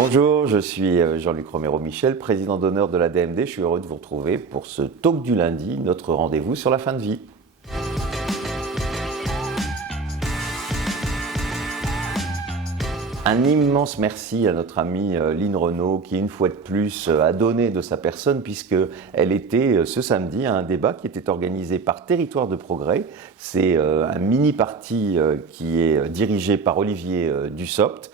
Bonjour, je suis Jean-Luc Romero-Michel, président d'honneur de la DMD. Je suis heureux de vous retrouver pour ce talk du lundi, notre rendez-vous sur la fin de vie. Un immense merci à notre amie Line Renaud qui, une fois de plus, a donné de sa personne puisqu'elle était ce samedi à un débat qui était organisé par Territoire de Progrès. C'est un mini-parti qui est dirigé par Olivier Dussopt.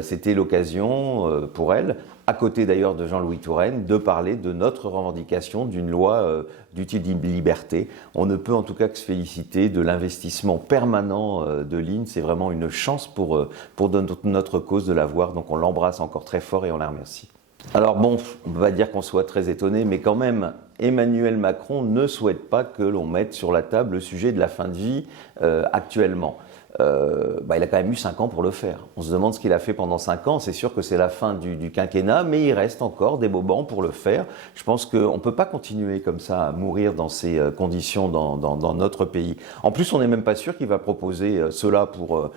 C'était l'occasion pour elle, à côté d'ailleurs de Jean-Louis Touraine, de parler de notre revendication d'une loi d'utile liberté. On ne peut en tout cas que se féliciter de l'investissement permanent de Line. C'est vraiment une chance pour notre cause de l'avoir. Donc on l'embrasse encore très fort et on la remercie. Alors bon, on ne peut pas dire qu'on soit très étonné, mais quand même, Emmanuel Macron ne souhaite pas que l'on mette sur la table le sujet de la fin de vie actuellement. Il a quand même eu 5 ans pour le faire. On se demande ce qu'il a fait pendant 5 ans. C'est sûr que c'est la fin du quinquennat, mais il reste encore des moments pour le faire. Je pense qu'on ne peut pas continuer comme ça à mourir dans ces conditions dans notre pays. En plus, on n'est même pas sûr qu'il va proposer cela pour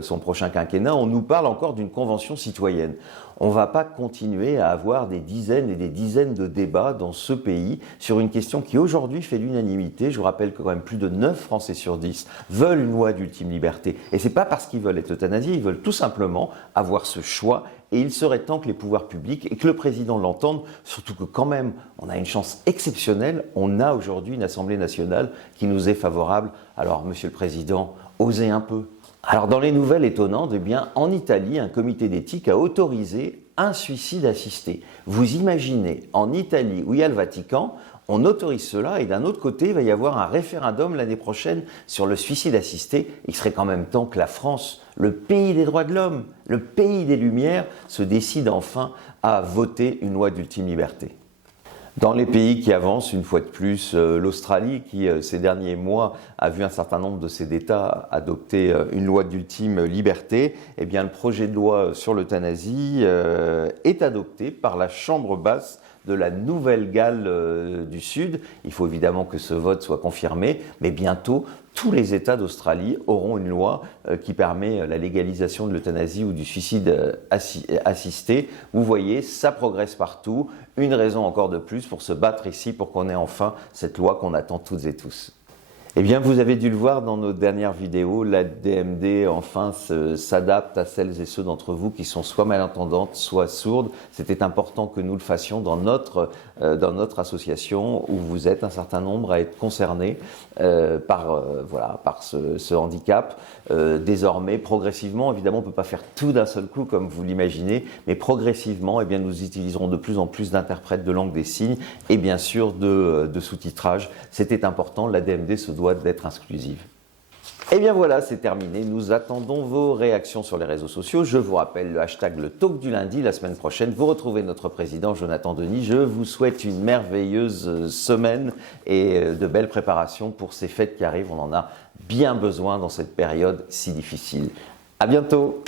son prochain quinquennat. On nous parle encore d'une convention citoyenne. On ne va pas continuer à avoir des dizaines et des dizaines de débats dans ce pays sur une question qui aujourd'hui fait l'unanimité. Je vous rappelle que quand même plus de 9 Français sur 10 veulent une loi d'ultime liberté. Et ce n'est pas parce qu'ils veulent être euthanasiés, ils veulent tout simplement avoir ce choix. Et il serait temps que les pouvoirs publics et que le président l'entende, surtout que quand même, on a une chance exceptionnelle. On a aujourd'hui une Assemblée nationale qui nous est favorable. Alors, Monsieur le Président, osez un peu. Alors, dans les nouvelles étonnantes, en Italie, un comité d'éthique a autorisé un suicide assisté. Vous imaginez, en Italie, où il y a le Vatican, on autorise cela et d'un autre côté, il va y avoir un référendum l'année prochaine sur le suicide assisté. Il serait quand même temps que la France, le pays des droits de l'homme, le pays des Lumières, se décide enfin à voter une loi d'ultime liberté. Dans les pays qui avancent, une fois de plus, l'Australie qui, ces derniers mois, a vu un certain nombre de ses États adopter une loi d'ultime liberté, le projet de loi sur l'euthanasie est adopté par la Chambre basse de la Nouvelle-Galles du Sud. Il faut évidemment que ce vote soit confirmé, mais bientôt, tous les États d'Australie auront une loi qui permet la légalisation de l'euthanasie ou du suicide assisté. Vous voyez, ça progresse partout. Une raison encore de plus pour se battre ici, pour qu'on ait enfin cette loi qu'on attend toutes et tous. Vous avez dû le voir dans nos dernières vidéos, la DMD enfin s'adapte à celles et ceux d'entre vous qui sont soit malentendantes, soit sourdes. C'était important que nous le fassions dans notre association où vous êtes un certain nombre à être concernés par ce handicap. Désormais, progressivement, évidemment, on ne peut pas faire tout d'un seul coup comme vous l'imaginez, mais progressivement, nous utiliserons de plus en plus d'interprètes de langue des signes et bien sûr de sous-titrage. C'était important, la DMD se doit d'être inclusive. Voilà, c'est terminé. Nous attendons vos réactions sur les réseaux sociaux. Je vous rappelle le hashtag le talk du lundi. La semaine prochaine, vous retrouvez notre président Jonathan Denis. Je vous souhaite une merveilleuse semaine et de belles préparations pour ces fêtes qui arrivent. On en a bien besoin dans cette période si difficile. À bientôt.